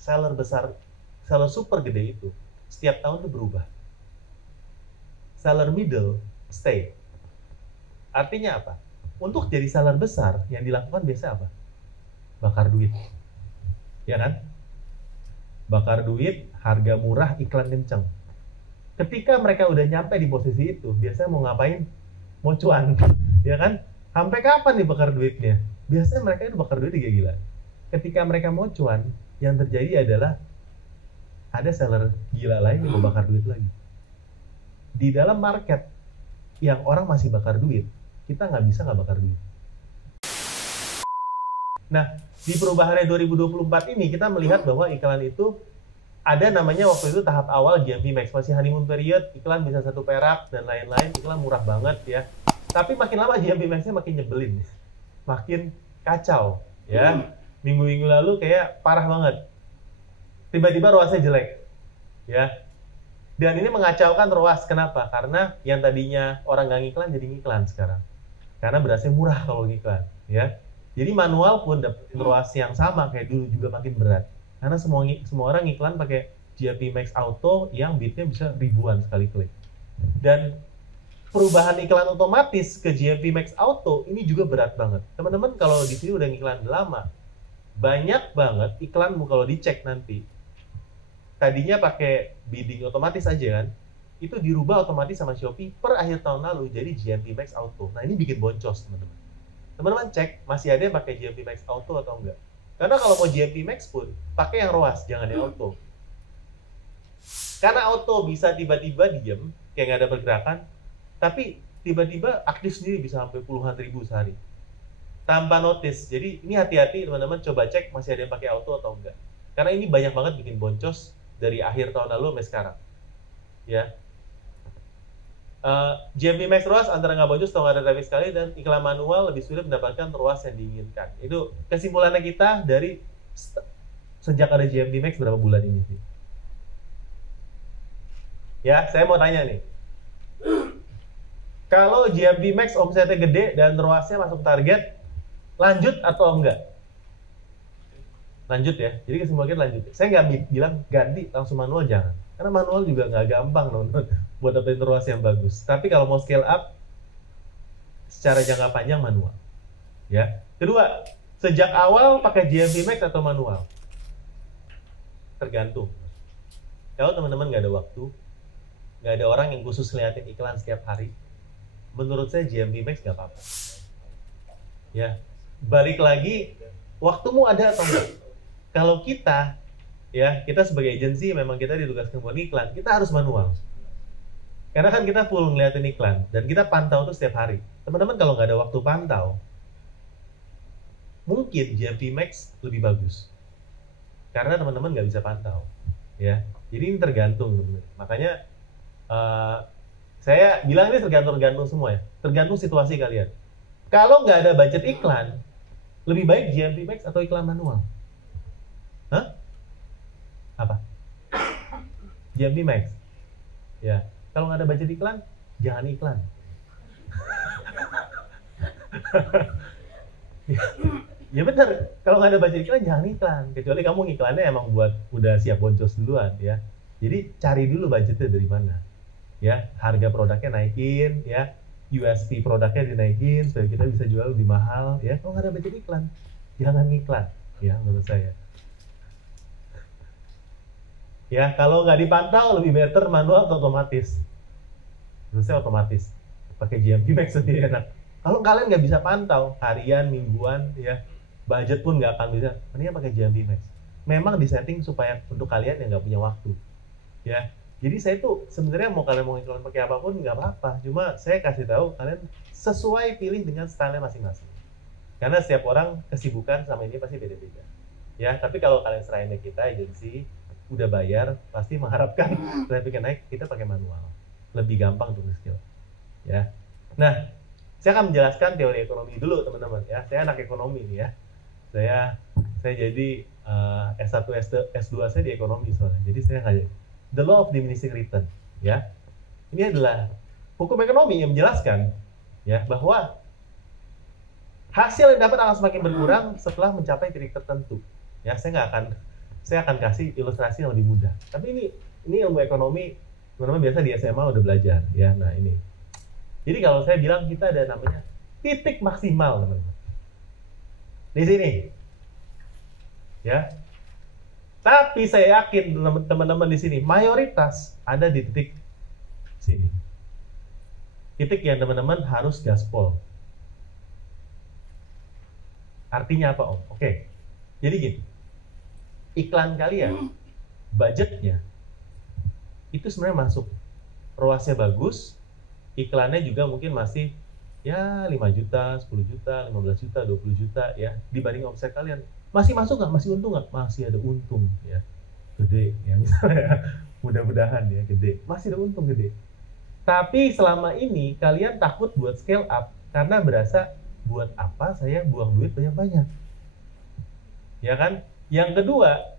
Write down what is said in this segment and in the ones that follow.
seller besar, seller super gede itu setiap tahun tuh berubah. Seller middle stay. Artinya apa? Untuk jadi seller besar yang dilakukan biasa apa? Bakar duit. Ya kan? Bakar duit, harga murah, iklan kenceng. Ketika mereka udah nyampe di posisi itu, biasanya mau ngapain? Mau cuan. Ya kan? Sampai kapan nih bakar duitnya? Biasanya mereka itu bakar duit gila-gila. Ketika mereka mau cuan, yang terjadi adalah ada seller gila lain yang mau bakar duit lagi. Di dalam market yang orang masih bakar duit, kita nggak bisa nggak bakar duit. Nah, di perubahannya 2024 ini kita melihat bahwa iklan itu ada namanya waktu itu tahap awal GMP Max, masih honeymoon period, iklan bisa 1 perak dan lain-lain, iklan murah banget ya. Tapi makin lama GMP Max-nya makin nyebelin, makin kacau ya. Minggu-minggu lalu kayak parah banget. Tiba-tiba ROAS-nya jelek ya. Dan ini mengacaukan ROAS. Kenapa? Karena yang tadinya orang nggak ngiklan jadi ngiklan sekarang. Karena berasnya murah kalau ngiklan, ya. Jadi manual pun dapetin ROAS yang sama kayak dulu juga makin berat. Karena semua orang ngiklan pakai GMP Max Auto yang bitnya bisa ribuan sekali klik. Dan perubahan iklan otomatis ke GMP Max Auto ini juga berat banget. Teman-teman kalau di sini udah ngiklan lama, banyak banget iklanmu kalau dicek nanti. Tadinya pakai bidding otomatis aja kan, itu dirubah otomatis sama Shopee per akhir tahun lalu jadi GMP Max Auto. Nah ini bikin boncos teman-teman. Teman-teman cek masih ada yang pakai GMP Max Auto atau enggak. Karena kalau mau GMP Max pun pakai yang ROAS, jangan yang Auto. Karena Auto bisa tiba-tiba diem, kayak nggak ada pergerakan, tapi tiba-tiba aktif sendiri bisa sampai puluhan ribu sehari. Tanpa notice. Jadi ini hati-hati teman-teman, coba cek masih ada yang pakai Auto atau enggak. Karena ini banyak banget bikin boncos dari akhir tahun lalu sampai sekarang. Ya. GMP Max ROAS antara nggak boncos atau nggak ada traffic sekali dan iklan manual lebih sulit mendapatkan ROAS yang diinginkan. Itu kesimpulannya kita dari sejak ada GMP Max berapa bulan ini sih. Ya, saya mau tanya nih. Kalau GMP Max omsetnya gede dan ROAS-nya masuk target, lanjut atau enggak? Lanjut ya, jadi kesimpulannya lanjut. Saya nggak bilang ganti langsung manual, jangan. Karena manual juga nggak gampang teman-teman buat dapetin ROAS yang bagus. Tapi kalau mau scale up, secara jangka panjang manual. Ya. Kedua, sejak awal pakai GMP Max atau manual? Tergantung. Kalau teman-teman nggak ada waktu, nggak ada orang yang khusus ngeliatin iklan setiap hari, menurut saya GMP Max nggak apa-apa. Ya, balik lagi, waktumu ada atau enggak? Kalau kita, ya kita sebagai agensi memang kita ditugaskan buat iklan, kita harus manual. Karena kan kita full ngeliatin iklan dan kita pantau tuh setiap hari. Teman-teman kalau nggak ada waktu pantau, mungkin GMP Max lebih bagus. Karena teman-teman nggak bisa pantau, ya. Jadi ini tergantung, teman-teman. Makanya saya bilang ini tergantung semua ya. Tergantung situasi kalian. Kalau nggak ada budget iklan, lebih baik GMP Max atau iklan manual? Hah? Apa? GMP Max. Ya. Kalau nggak ada budget iklan, jangan iklan. Ya benar. Kalau nggak ada budget iklan, jangan iklan. Kecuali kamu ngiklannya emang buat udah siap boncos duluan ya. Jadi cari dulu budgetnya dari mana. Ya, harga produknya naikin, ya. USP produknya dinaikin supaya kita bisa jual lebih mahal ya. Kalau nggak ada budget iklan, jangan iklan ya menurut saya. Ya, kalau nggak dipantau lebih better manual atau otomatis. Menurut saya otomatis. Pakai GMP Max lebih enak. Kalau kalian nggak bisa pantau harian, mingguan, ya budget pun nggak akan bisa. Mendingan pakai GMP Max. Memang disetting supaya untuk kalian yang nggak punya waktu. Ya, jadi saya tuh sebenarnya mau kalian mau iklan pakai apapun nggak apa-apa. Cuma saya kasih tahu kalian sesuai pilih dengan stylenya masing-masing. Karena setiap orang kesibukan sama ini pasti beda-beda. Ya, tapi kalau kalian serahin ke kita agensi udah bayar, pasti mengharapkan trafficnya naik, kita pakai manual. Lebih gampang untuk skill. Ya. Nah, saya akan menjelaskan teori ekonomi dulu teman-teman ya. Saya anak ekonomi nih ya. Saya jadi S1 S2 saya di ekonomi soalnya. Jadi saya ngajar the law of diminishing return ya. Ini adalah hukum ekonomi yang menjelaskan ya bahwa hasil yang dapat akan semakin berkurang setelah mencapai titik tertentu. Ya, saya nggak akan saya akan kasih ilustrasi yang lebih mudah. Tapi ini ilmu ekonomi, teman-teman biasa di SMA udah belajar ya. Nah ini. Jadi kalau saya bilang kita ada namanya titik maksimal, teman-teman. Di sini. Ya. Tapi saya yakin teman-teman di sini mayoritas ada di titik sini. Titik yang teman-teman harus gaspol. Artinya apa, Om? Oke. Jadi gini. Iklan kalian, budgetnya itu sebenarnya masuk. ROAS-nya bagus, iklannya juga mungkin masih ya 5 juta, 10 juta, 15 juta, 20 juta ya, dibanding omset kalian. Masih masuk nggak? Masih untung nggak? Masih ada untung ya. Gede ya misalnya. Mudah-mudahan ya gede. Masih ada untung gede. Tapi selama ini kalian takut buat scale up karena berasa buat apa saya buang duit banyak-banyak. Ya kan? Yang kedua,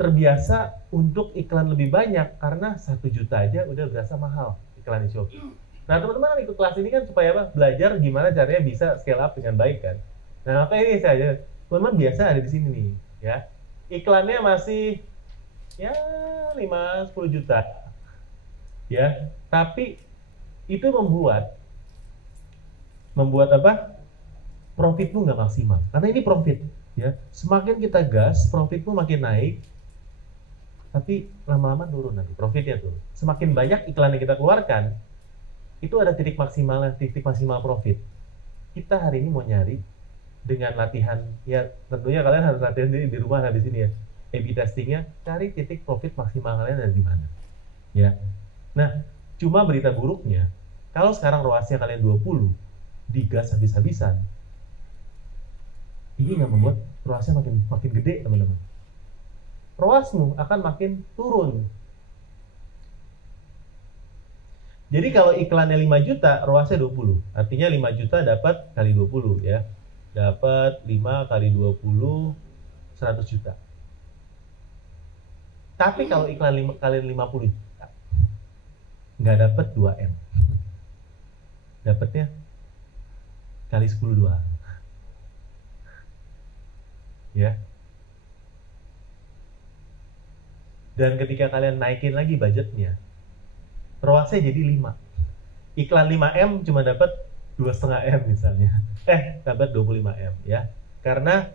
terbiasa untuk iklan lebih banyak karena 1 juta aja udah berasa mahal iklan di Shopee. Nah, teman-teman ikut kelas ini kan supaya apa? Belajar gimana caranya bisa scale up dengan baik kan. Nah, maka ini saja. Teman-teman biasa ada di sini nih, ya. Iklannya masih ya 5-10 juta. Ya, tapi itu membuat apa? Profitmu nggak maksimal. Karena ini profit. Ya, semakin kita gas, profitmu makin naik, tapi lama-lama turun nanti, profitnya turun. Semakin banyak iklan yang kita keluarkan, itu ada titik maksimal profit. Kita hari ini mau nyari dengan latihan, ya tentunya kalian harus latihan di rumah habis ini ya, A/B testingnya, cari titik profit maksimal kalian ada di mana. Ya, nah cuma berita buruknya, kalau sekarang ROAS-nya kalian 20, digas habis-habisan, ini nggak membuat ROAS-nya makin gede, teman-teman. ROAS-mu akan makin turun. Jadi kalau iklannya 5 juta, ROAS-nya 20. Artinya 5 juta dapat kali 20 ya. Dapat 5 kali 20, 100 juta. Tapi kalau iklan kali 50 juta, nggak dapat 2M. Dapatnya kali 10 doang. Ya. Dan ketika kalian naikin lagi budgetnya, ROAS-nya jadi 5. Iklan 5M cuma dapat 2,5M misalnya. Dapat 25M ya. Karena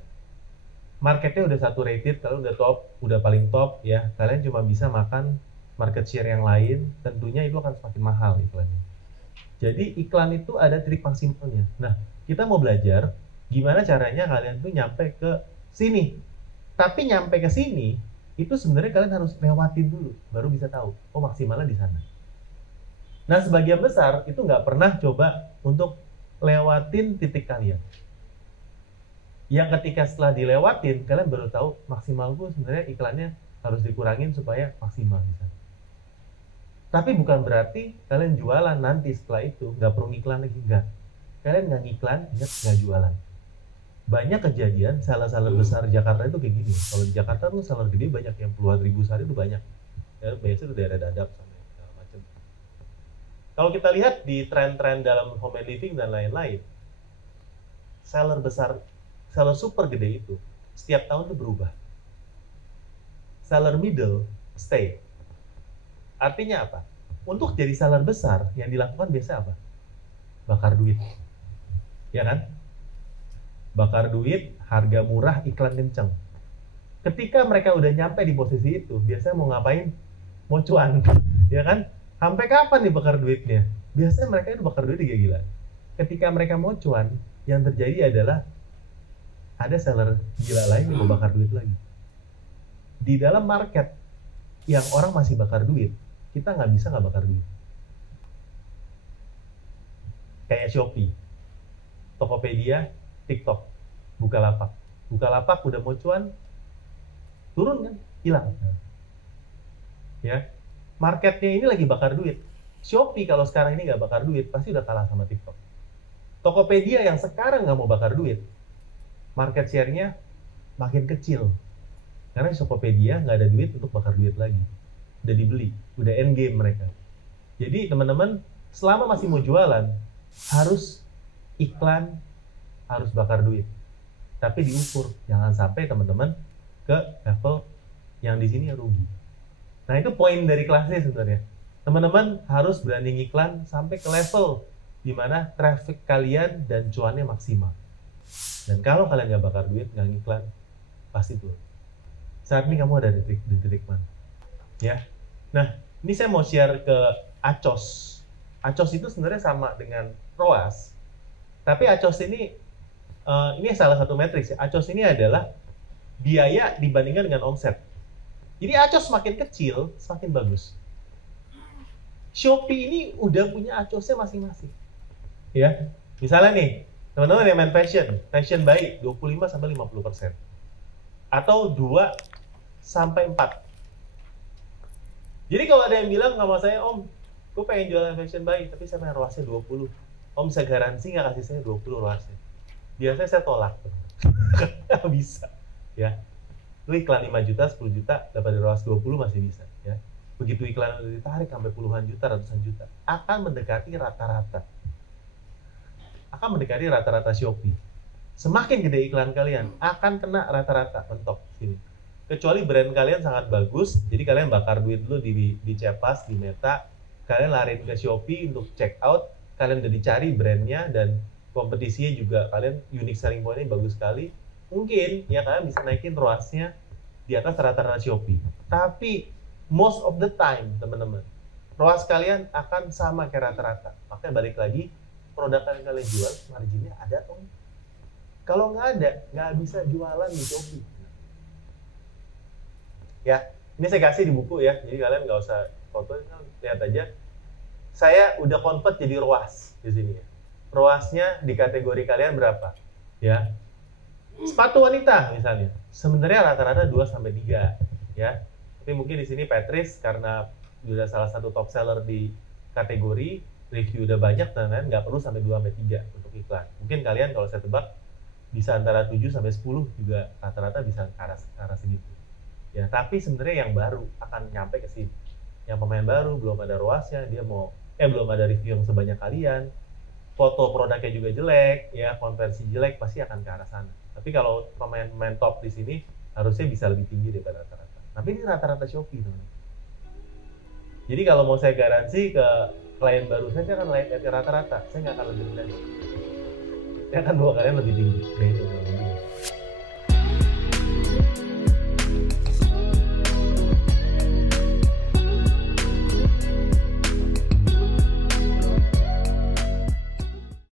marketnya udah saturated, kalau udah top, udah paling top ya, kalian cuma bisa makan market share yang lain, tentunya itu akan semakin mahal iklannya. Jadi iklan itu ada titik maksimalnya. Nah, kita mau belajar gimana caranya kalian tuh nyampe ke sini. Tapi nyampe ke sini, itu sebenarnya kalian harus lewatin dulu, baru bisa tahu, oh maksimalnya di sana. Nah, sebagian besar itu nggak pernah coba untuk lewatin titik kalian. Yang ketika setelah dilewatin, kalian baru tahu maksimalku sebenarnya iklannya harus dikurangin supaya maksimal di sana. Tapi bukan berarti kalian jualan nanti setelah itu, nggak perlu ngiklan lagi, nggak. Kalian nggak ngiklan, nggak jualan. Banyak kejadian seller-seller besar Jakarta itu kayak gini. Kalau di Jakarta tuh seller gede banyak yang puluhan ribu sehari itu banyak. Ya, biasanya itu daerah Dadap sama segala macam. Kalau kita lihat di tren-tren dalam home and living dan lain-lain, seller besar, seller super gede itu setiap tahun itu berubah. Seller middle stay. Artinya apa? Untuk jadi seller besar yang dilakukan biasa apa? Bakar duit. Ya kan? Bakar duit, harga murah, iklan kenceng. Ketika mereka udah nyampe di posisi itu, biasanya mau ngapain? Mau cuan, ya kan? Sampai kapan nih bakar duitnya? Biasanya mereka itu bakar duit gila-gila. Ketika mereka mau cuan, yang terjadi adalah ada seller gila lain yang mau bakar duit lagi. Di dalam market yang orang masih bakar duit, kita nggak bisa nggak bakar duit. Kayak Shopee, Tokopedia, TikTok, Bukalapak. Bukalapak udah mau cuan, turun kan, hilang. Ya, marketnya ini lagi bakar duit. Shopee kalau sekarang ini nggak bakar duit, pasti udah kalah sama TikTok. Tokopedia yang sekarang nggak mau bakar duit, market share-nya makin kecil. Karena Tokopedia nggak ada duit untuk bakar duit lagi. Udah dibeli, udah end game mereka. Jadi teman-teman, selama masih mau jualan, harus iklan, harus bakar duit. Tapi diukur, jangan sampai teman-teman ke level yang di sini rugi. Nah, itu poin dari kelasnya sebenarnya. Teman-teman harus berani ngiklan sampai ke level di mana traffic kalian dan cuannya maksimal. Dan kalau kalian nggak bakar duit, nggak ngiklan, pasti turun. Saat ini kamu ada di titik mana? Ya. Nah, ini saya mau share ke ACOS. ACOS itu sebenarnya sama dengan ROAS. Tapi ACOS ini salah satu matriks ya. ACOS ini adalah biaya dibandingkan dengan omset. Jadi ACOS semakin kecil, semakin bagus. Shopee ini udah punya ACOS-nya masing-masing. Ya. Misalnya nih, teman-teman yang main fashion baik 25-50%. Atau 2-4. Jadi kalau ada yang bilang sama saya, Om, gue pengen jualan fashion baik, tapi saya main ROAS-nya 20. Om bisa garansi nggak kasih saya 20 ROAS-nya? Biasanya saya tolak. Nggak bisa. Ya. Lu iklan 5 juta, 10 juta, dapat ROAS 20 masih bisa. Ya. Begitu iklan udah ditarik sampai puluhan juta, ratusan juta, akan mendekati rata-rata. Shopee. Semakin gede iklan kalian, akan kena rata-rata, mentok sini. Kecuali brand kalian sangat bagus, jadi kalian bakar duit dulu di Cepas, di Meta, kalian lari ke Shopee untuk check out, kalian udah dicari brandnya dan kompetisinya juga kalian unique selling point-nya bagus sekali, mungkin ya kalian bisa naikin ROAS-nya di atas rata-rata Shopee. Tapi most of the time, teman-teman, ROAS kalian akan sama kayak rata-rata. Makanya balik lagi, produk yang kalian jual, marginnya ada atau enggak? Kalau nggak ada, nggak bisa jualan di Shopee. Ya, ini saya kasih di buku ya, jadi kalian nggak usah foto, lihat aja. Saya udah convert jadi ROAS di sini ya. ROAS-nya di kategori kalian berapa? Ya. Sepatu wanita misalnya, sebenarnya rata-rata 2-3 ya. Tapi mungkin di sini Patrice karena udah salah satu top seller di kategori, review udah banyak dan lain nggak perlu sampai 2-3 untuk iklan. Mungkin kalian kalau saya tebak bisa antara 7-10 juga rata-rata bisa ke arah segitu. Ya, tapi sebenarnya yang baru akan nyampe ke sini. Yang pemain baru belum ada ROAS-nya, belum ada review yang sebanyak kalian. Foto produknya juga jelek, ya, konversi jelek pasti akan ke arah sana. Tapi kalau pemain top di sini harusnya bisa lebih tinggi daripada rata-rata. Tapi ini rata-rata Shopee, teman-teman. Jadi kalau mau saya garansi ke klien baru saya akan rata-rata, saya nggak akan lebih rendah. Saya akan bawa kalian lebih tinggi.